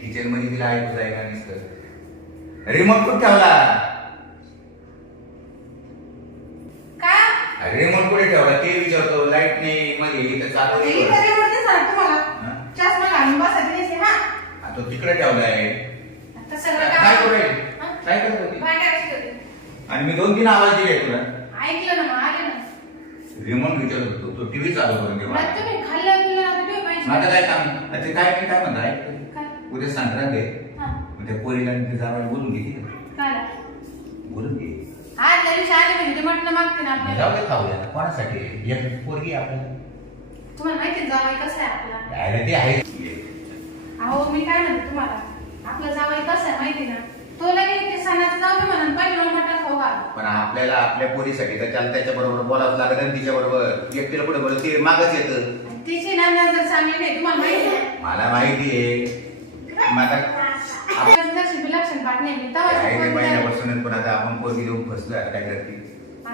किचनमध्ये तिला ऐकू जायला नसतं. रिमोट कुठे ठेवला? काय? रिमोट कुठे ठेवला? ते विचारतो. लाइट नाही मध्ये इथं चालू नाही हा? तो तिकडे ठेवलाय. काय काम करू हा? काय करत होती. आणि मी दोन तीन आवाज दिले तुला. ऐकलं ना मग आले ना. रिमोट विचारत होतो. तो टीव्ही चालू करून दे मग मला. तुम्ही खाल्लं पिल्लं आता ठेव. माझं काय काम? काय मी काय म्हणतो ऐक. काय? उद्या संक्रांत आहे. हा, पोरीला आणि जावयाला बोलून घे. काय? बोलून घे. दिवशी आले म्हणजे ते म्हटलं मागते ना आपल्याला. जाऊ दे खाऊया कोणासाठी? एक पोरगी आपल्याला. तुम्हाला माहिती आहे जावई कसं आहे आपला? यायला ते आहे. अहो मी काय म्हणते तुम्हाला? आपलं जावई कसं आहे माहिती ना? तो लगेच ते सणाचं जाऊ दे म्हणून पहिले मटण खाऊ घाल पण आपल्याला आपल्या पोरीसाठी तर त्याला त्याच्या बरोबर बोलावं लागत आणि तिच्या बरोबर एकटीला पुढे बोलत ते मागच येतं. तिची ना नजर चांगली नाही तुम्हाला माहिती आहे. मला माहिती आहे. महिन्यापासून पण आता आपण पोरगी देऊन फसलो काय करते?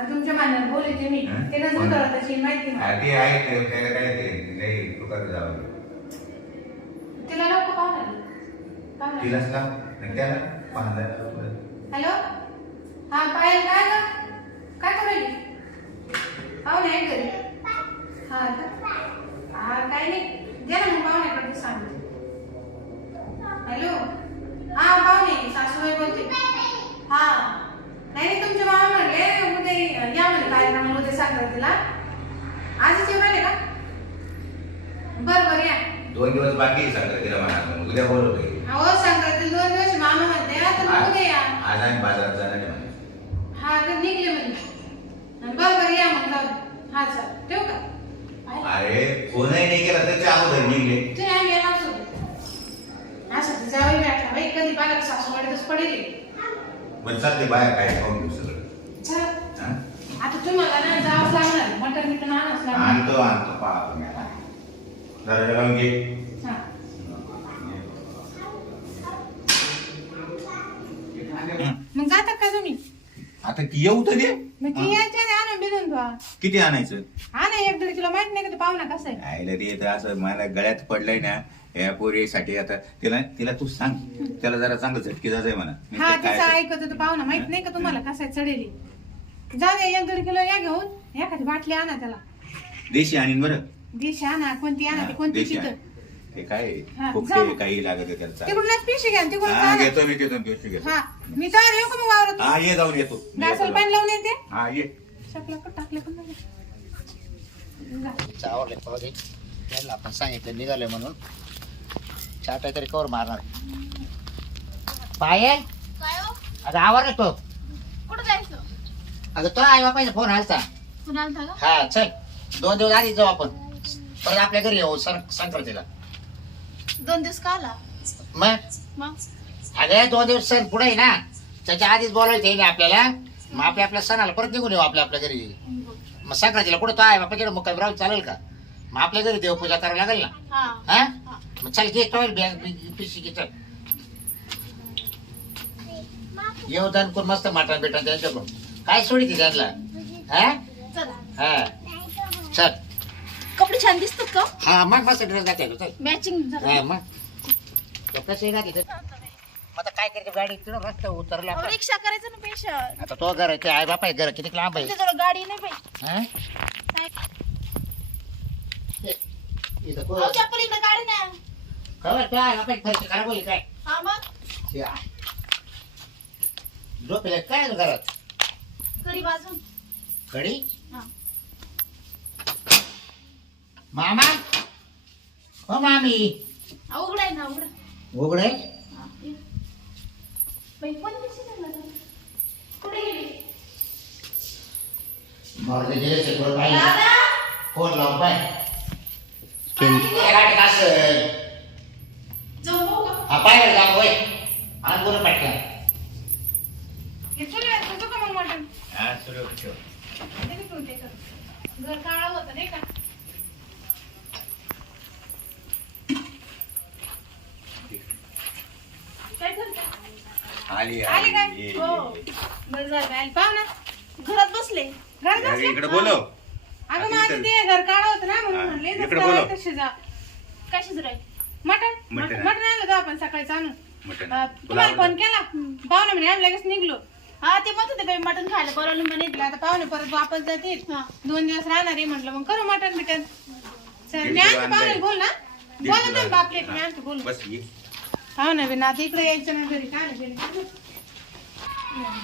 तुमच्या मान्यावर बोलते मी? ते नजर करत तशी माहिती नाही. ते आहे ते- त्याला काय ते नाही तू करत जावं तिला लोक आली. तिलाच आणि त्याला पाहणार हॅलो? हा पायल काय ग? काय करायली? आहे घरी. हा का? हा काय नाही. दे ना मग पाहुण्याकडे सांग हॅलो हा पाहुणे सासूबाई बोलते हा नाही नाही तुमचे मामा म्हणले उद्या या म्हणे कार्यक्रमाला उद्या सांगतात तिला आजच येऊ राहिले का बरं बरं या दोन दिवस बाकी तिला म्हणा उद्या बोलवतोय अहो संक्रांती दोन दिवस मामा म्हणते आता मग उद्या या. आज आणि बाजारात जाणार आहे म्हणे. हा तर निघले म्हणजे बरं बरं या मग जाऊ दे. हा चल. ठेवू का? आहे. अरे फोनही नाही केला त्याच्या अगोदर निघले. ते आम्ही येणार सोबत. असं तर जावई भेटला बाई कधी पाहिलं सासूवाडीतच पडेल पण चालते बाहेर काय खाऊन घेऊ सगळं. चल. हा? आता तुम्हाला ना जावंच लागणार मटन बिटन आणावंच लागणार आणतो आणतो. पाहतो मी आता. जरा लावून घे मग जातात का तुम्ही? आता ती येऊ तर दे. मग ती यायच्या आधी आणून किती आणायचं? हा ना एक दीड किलो माहीत नाही का ते पाहुणा कसं आहे. आईला ते तर असं मला गळ्यात पडलंय ना या पोरीसाठी आता तिला तिला तू सांग. त्याला जरा चांगलं झटके जायचंय म्हणा. मी हा ते काय तिचा ऐकत होतो पाहुणा माहीत नाही का तुम्हाला कसं आहे चढेली. जाऊ एक दीड किलो या घेऊन. एखादी बाटली आणा त्याला. देशी आणीन बरं. देशी आणा कोणती आणा ती हा, कोणती देशी तिथं आण. ते काय हा, जाऊ. काही लागत आहे त्याला चालेल. तिकडूनच पिशी घ्या तिकडून हा आणा. घेतो मी तिथून पिशवी घेतो हा मी तर येऊ का मग वावरात हा ये जाऊन येतो मी येतो. पाणी लावून येते हा ये शकला पण टाकले पण नाही. जा. आवडले पाहुणे त्यांना आपण सांगितलं निघाले म्हणून चाटा तरी कवर मारणार पायल काय हो? अगं आवडलं तो कुठं जायचं अगं तो आई बापाचा फोन आलता कुणाला झालं हा चल दोन दिवस आधी जाऊ आपण परत आपल्या घरी येऊ सं संक्रांतीला. दोन दिवस का आला? मग? मग? अगं दोन दिवस सण पुढे आहे ना. त्याच्या आधीच बोलायचं आहे ना आपल्याला. मग आपल्या आपल्या सणाला परत निघून येऊ आपल्या आपल्या घरी. मग संक्रांतीला कुठं तो आहे? बापाकडे मग काही राहू चालेल का? मग आपल्या घरी देवपूजा करावी लागेल ना. हा. मग चल घे टॉयल बॅग पिशी घे चल. येऊ दान कोण मस्त मटण बिटन त्यांच्याकडून काय सोडी ती त्यांना? हा? चला. हा. चल. कपडे छान दिसतात का? हा मग मस्त ड्रेस घातले मॅचिंग हा मग. कसे घातले आता काय करते गाडी तिथं रस्ता उतरला. रिक्षा करायचं ना पेशल आता तो घर ते आई बापा घर किती लांब आहे? गाडी नाही गाडी नाही खबर खर्च खराब होईल काय? हा मग? या. झोपेल काय घरात? कडी बाजून. कडी हा मामा? हो मामी. अहो, उघडा आहे ना उघडा. उघडे आहे? कुठे गेली? शेकडो पाहिजे दादा? फोन लावून पाय. बघू का? हा पाय जा होय. आणि बोल पाटला. हे हा सुरू ठेव. घर काळं होतं नाही का काय करते आली आली. काय? ये, हो. ये. बरं झालं बाई, पाहू ना. घरात बसले. घरात या, बसले? इकडे बोलव. अगं माझं ते घर काळं होतं ना म्हणून हा, म्हणले इकडे बोलव. तशी जा. काय शिजराय मटण? मटण. मटण आणलं होतं आपण सकाळी आणून मटण. अं, तुला तुम्हाला? फोन केला? पाहुणे म्हणे आम्ही लगेच निघलो. हा ते म्हणत होते बाई मटण खायला बोलवलं म्हणे म्हटलं आता पाहुणे परत वापस जातील. दोन दिवस राहणार आहे म्हटलं मग करू मटण बिटन चल मी आणते. पाहुणे बोल ना. बोला आणलंय. बापले मी आणते बोल बस ये. हा ना बिना आता इकडे यायचं ना घरी. काय घरी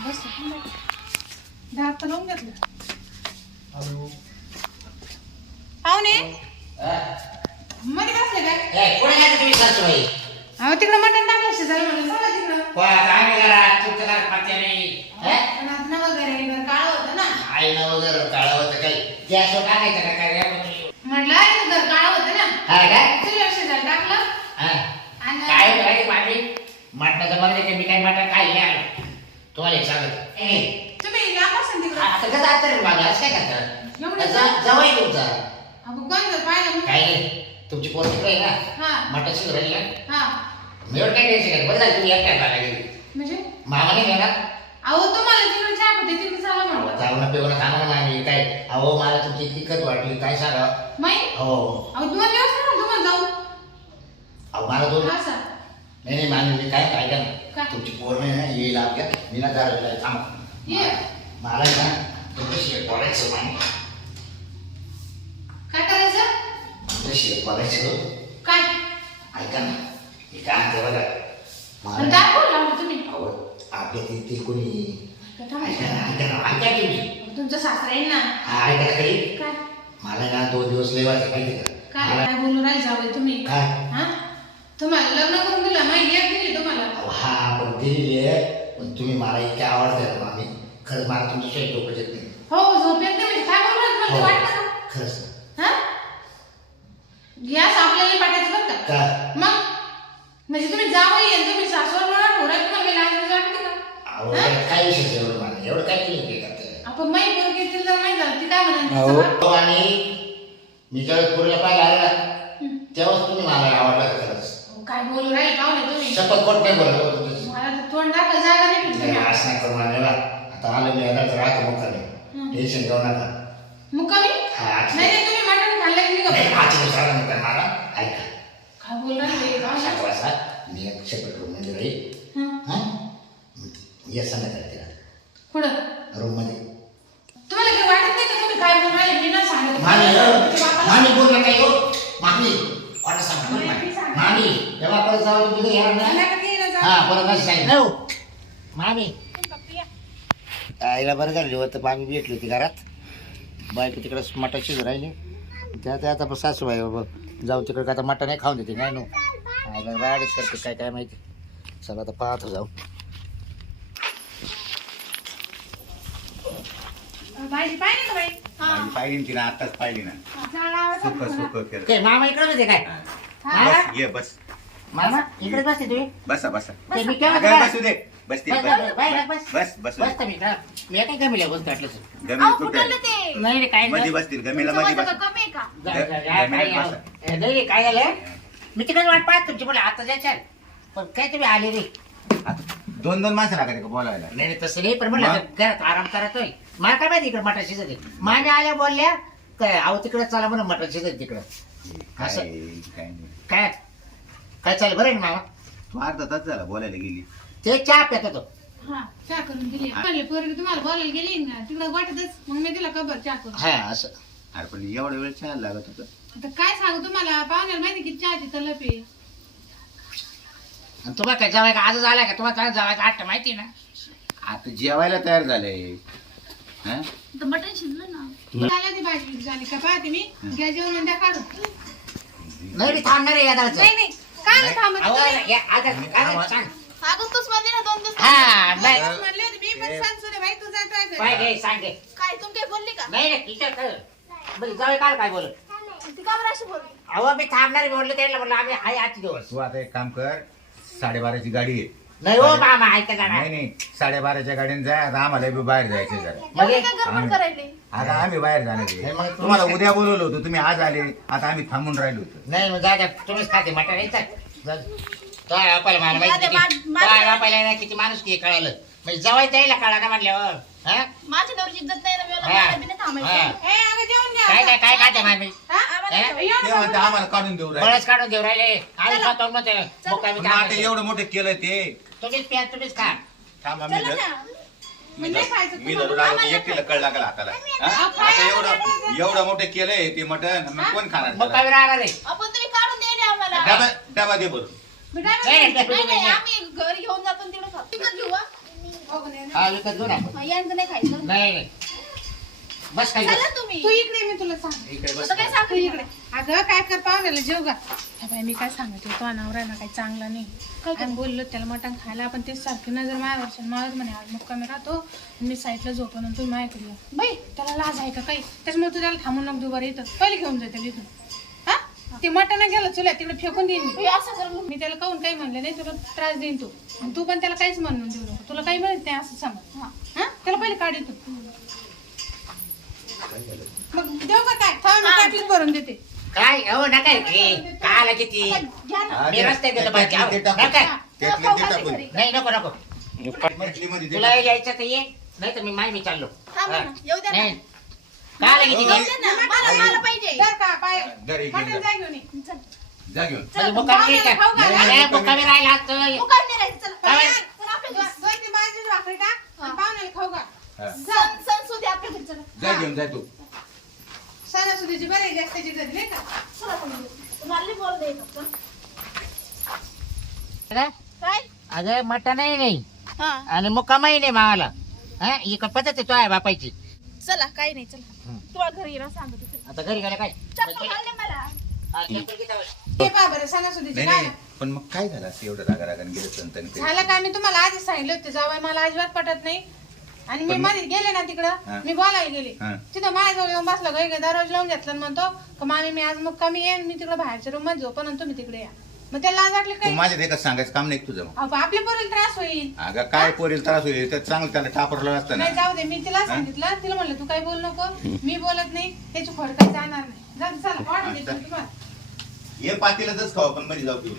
बस दहा तर लावून घेतलं मध्ये बसले काय? गेले तुम्ही सासूबाई? अहो तिकडे मटण टाकलं शिजायला म्हणलं. चला तिकडं. हे? पण आता ना वगैरे घर काळं होतं ना. आईनं वगैरे काळं होतं काय म्हटलं इथं घर काळं होतं ना हा काय चुलीवर शिजायला टाकलं हा. आणि काय करायची माझी मटणाचं बघ की मी काही मटण खायला नाही. आलो तुम्हाला एक सांगत. ए, तुम्ही तिकडं आता कसं आता रे मला असं काय करतात एवढं जा- जवळ तुमचा अहो कोण जर पाहिलं मग. काय नाही तुमची तिकडे आहे ना. हा. मटण शिकत राहील ना. हा. मी एवढं काय टेन्शन घेत बरं झालं तुम्ही एकट्या आला गेली. म्हणजे? मामा नाही घेणार अहो तुम्हाला तिकडे चहा होते तिकडे चला म्हणलं. जाऊन पिऊन थांबा ना मामी काय अहो मला तुमची तिखट वाटली काय सांगा? माई? हो अहो दोन दिवस राहणार तुम्हाला जाऊ. अहो मला दोन हा सर. नाही नाही मामी मी काय काय तुमची पोर नाही ना येईल आपल्या मी ना जरा थांबा ये मला ना तुमच्याशी बोलायचं मामी काय करायचं तुमच्याशी बोलायचं काय ऐका ना मी काय म्हणते बघा आणि मला तुम्ही अहो आपल्या तिथे कोणी ऐका माहिती? ना ऐका ना ऐका तुम्ही तुमचं सासरा येईल ना हा ऐका ना खरी काय मला ना दोन दिवस लय वाटत माहिती का काय मला काय तुम्ही काय हा तुम्हाला लग्न करून दिलं माहिती तुम्हाला? हा पण दिलेली आहे. पण तुम्ही मला इतके आवडते ना मामी. खरंच मला तुमच्याशिवाय डोकं येत नाही. हो झोप येत नाही. काय बोलू राहिले तुम्हाला? ते हो. वाटतं का खरंच. हा? गॅस आपल्याला पाठायचं बरं का? मग? म्हणजे तुम्ही जावं येईल तुम्ही सासवर मला ठोरा तुम्हाला काही लाज वाटते का? हा? काय विषय एवढं मला एवढं काय केलं ते करते आपण माई पोरगी तिला जर माहीत झालं ती काय म्हणाल? हो, आणि मी ज्यावेळेस पुरीला पाहिला आला ना तेव्हाच तुम्ही मला आवडला खरंच. काय बोलू राहिले पाहुणे तुम्ही. शपथ कोट नाही बोलत हो तुमच्याशी. मला तर तोंड दाखल जागा नाही भेटली. नाही. असं नाही करू मला आता आलं मी आता राहतो हं. टेन्शन घेऊ नका. मग कमी हा आज नाही नाही तुम्ही मटण खाल्लं की नाही नाही आज दिवसाला मग मला ऐका. काय बोलू राहिले पाहुणे? सात वाजता मी एक सेपरेट रूममध्ये राहील हं. हा? ये संध्याकाळी तिला. पुढं रूममध्ये. तुम्हाला काही वाटत नाही का तुम्ही काय बोलू राहिले? मी ना सांगत. मामी बापाला- मामी बोल नका येऊ मामी कोणा सांग? नाही, मी सांगते. मामी तेव्हा परत जाऊ तुम्ही घरी येणार नाही मला कधी येणं हा? परत असं सांगितलं मामी. आईला बरं झालं होतं मामी भेटली होती घरात. बायको तिकडं मटण शिजू राहिली. त्या त्या आता सासूबाई बघ जाऊ तिकडे का आता मटण नाही खाऊन देते नाही नो. आईला राडच करते काय काय माहिती. चला आता पाहतो जाऊ. भाजी पाहिजे का बाई. माझी पाहिली तिला आताच पाहिली ना. सुख सुख केलं. ते मामा इकडे होते काय. बस ये बस. मामा इकडे बसते तुम्ही बसा बसा. ते मी केव्हा अगं, तुम्हाला- बसू दे. बस बस, बस. बस, बाहेर बस. बस बसू बस तुम्ही का? मी काय कमी बोलतो वाटलं सर. गमी अहो कुठे? कुठलं ते? नाही रे काय मध्ये नाही बसतील गमीला तुमचं मध्ये वजन बस कमी आहे का? जा- जा- जा- गमीला काय बसा. ए, नाही रे, काय झालं? मी तिकडे वाट पाहत तुमची बोला आता जायचं पण काय तुम्ही आले रे? आता दोन दोन माणसं लागायचे का बोलायला? नाही नाही, तसं नाही पण मग? आता घरात आराम करतोय मला काय माहिती इकडे मटण शिजत माने आल्या बोलल्या काय अहो तिकडे चला म्हणून मटण शिजत तिकडं. काय असं. काय नाही. काय? काय चालेल बरं आहे ना मामा? तू अर्धा तास झाला बोलायला गेली. ते चहा पित होतो. हा चहा करून दिली म्हणले पोरगी तुम्हाला बोलायला गेली ना तिकडे वाटतच मग मी तिला खबर चहा करून? हा असं. अरे पण एवढा वेळ चहा लागत होतं आता काय सांगू तुम्हाला? पाहुण्याला माहिती किती चहाची तलप आहे. आणि तुम्हाला काय जावाय का आजच आलाय का? तुम्हाला काय जावाय का आठ माहिती ना? आता जेवायला तयार झालंय. हा? तर मटण शिजलं ना. झालं ती भाजी झाली. का पाहते मी? घ्या जेवण म्हणत्या काढू नाही मी थांबणार आहे यादाचं नाही नाही. काय नाही थांबत अहो, तुम्ही? या, आता- आता सांग. अगं तूच म्हणली ना दोन दिवस हा नाही तेच म्हणले होते मी पण सांगतो रे बाई तू जात राहा काय घरी. घे सांग घे काय काही बोलली का? नाही नाही विचार कर. बरं जाऊ काय काय बोल? ती का बरं अशी बोलली? अहो मी थांबणार आहे म्हणलं त्याला म्हणलं आम्ही हाय आजचे दिवस. तू आता एक काम कर साडेबाराची गाडी आहे. नाही हो मामा ऐका जाणार नाही नाही साडेबाराच्या गाडीने जाय आता आम्हाला बी बाहेर जायचं जरा. एवढी काय गडबड आम्ही- करायली. आता आम्ही बाहेर जाणार नाही. मग तुम्ही- तुम्हाला उद्या बोलवलं होतं तुम्ही आज आले आता आम्ही थांबून राहिलो होतो. नाही मग जा. जा, तुम्हीच खाते मला माहिती जाऊ दे, मा- किती- ना माणूस की कळालं. म्हणजे जवळ त्याला कळा ना म्हणल्यावर हा? माझी नवरीची इज्जत नाही ना मी हा. मला बी नाही थांबायचं. हा. ए, अगं जेवण घ्या. काय काय काय खाते मामी? हा? आम्हाला? ते म्हणते आम्हाला काढून देऊ राहिले. बळच काढून देऊ राहिले. स्वतःहून मग मुक्कामी आता एवढं मोठं केलं ते. तुम्हीच प्या तुम्हीच खा. थांबा मी चला धर- ना. मी म्हणजे धर- खायचं मी तुम्हाला. धरून आलो आम्हाला एकटीला कळ लागला हाताला हा? आता एवढं. एवढं मोठं केलंय ते मटण मग कोण खाणार त्याला? मुक्कामी राहणार आहे? आपण तुम्ही काढून द्या ना आम्हाला. डबा डबा दे बरं मी काय नाही, म्हणते? नाही नाही आम्ही घरी घेऊन जातो आणि तिकडे खातो. विकत घेऊ हा? का नाही? हा विकत घेऊ ना यांचं नाही खायचं. नाही नाही. बस चला तू इकडे मी तुला सांग इकडे बस. आता काय तू सांगू इकडे. अगं काय कर पाहुण्याला जेव गा. हा बाई मी काय सांगते? तो नवरा ना काही चांगला नाही. काय आणि बोललो त्याला मटण खायला आपण तेच सारखी नजर माझ्यावर मला म्हणे आज मुक्कामी राहतो मी साईडला झोपन आणि तुम्ही माझ्याकडे या. बाई त्याला लाज आहे का काही? त्याच्यामुळे तू त्याला थांबून नको दुबार इथं. पहिले घेऊन जाते त्याला इथून. हा? ते मटण गेलं चुल्या तिकडे फेकून देईन मी. असं करून मी त्याला काहून काही म्हणले नाही तुला त्रास देईन तू. आणि तू पण त्याला काहीच म्हणून देऊ नको. तुला काही म्हणत नाही असं समज हा. हा? त्याला पहिले काढ तू मग देऊ मी हा. भरून देते काय हो नका काला किती मी. रस्त्यात गेलो बाकी त्यातली ते टाकून. नका त्यातली खाऊ ते घालते टाकून. घरी. नाही नको नको मछलीमध्ये दे. तुला यायचं तर ये नाही तर मी माय मी चाललो थांबा हा. ना, येऊ द्या ना. नाही काला किती काय? येऊ द्या ना, मला मला पाहिजे जर का पाय दर एक मटण घेऊन जा घेऊन ये. चल. जा घेऊन म्हणजे मुक्कामी नाही खाऊ का? घाला. अरे, मुक्कामी राहिला असतं. मुकाम नाही राहायचं, चल. काय? चल, आपल्या घरी. दोन दोन तीन बाजूची भाकरी टाक आणि पाहुण्याला खाऊ घाल हा. सण सण सुद्धा आपल्या घरी चला जा घेऊन जा तू सणासुदीची बरे जास्तीची घरी नाही का. तुम्हाला बोलू काय? अगं मटण नाही नाही. हा. आणि मुक्कामही नाही मावाला. हा ही का पद्धत आहे तो आहे बापायची चला काही नाही चला. तुम्हाला घरी येणार सांगत होते आता घरी गेलं काय? चप्पल घालले मला. हा, चप्पल किती हवं? हे पहा बरं सणासुदीची नाही काय? नाही पण मग काय झालं असं एवढं रागा रागाने गेलं संतन झालं काय? मी तुम्हाला आधीच सांगितलं होते जावं मला अजिबात पटत नाही. आणि मी पण मग- मध्ये गेले ना हा. तिकडं मी बोलायला गेले. हा. तिथं माझ्याजवळ येऊन बसला गै दरवाज लावून घेतला आणि म्हणतो का मामी मी आज मुक्कामी येईन मी तिकडे बाहेरच्या रूममध्ये झोपन आणि तुम्ही तिकडे या. मग त्याला वाटलं तू माझ्या देखत सांगायचं काम नाही तुझं मग? अहो, आपल्या पोरीला त्रास होईल. अगं काय पोरील त्रास होईल? तर चांगलं त्याला टापरलं असतं नाही ना जाऊ दे मी तिला सांगितलं तिला म्हणलं तू काही बोल नको मी बोलत नाही त्याची खोड काही जाणार नाही. जाऊ दे, चला तुम्हाला. हे पातीला जस खाऊ आपण मध्ये जाऊ घेऊन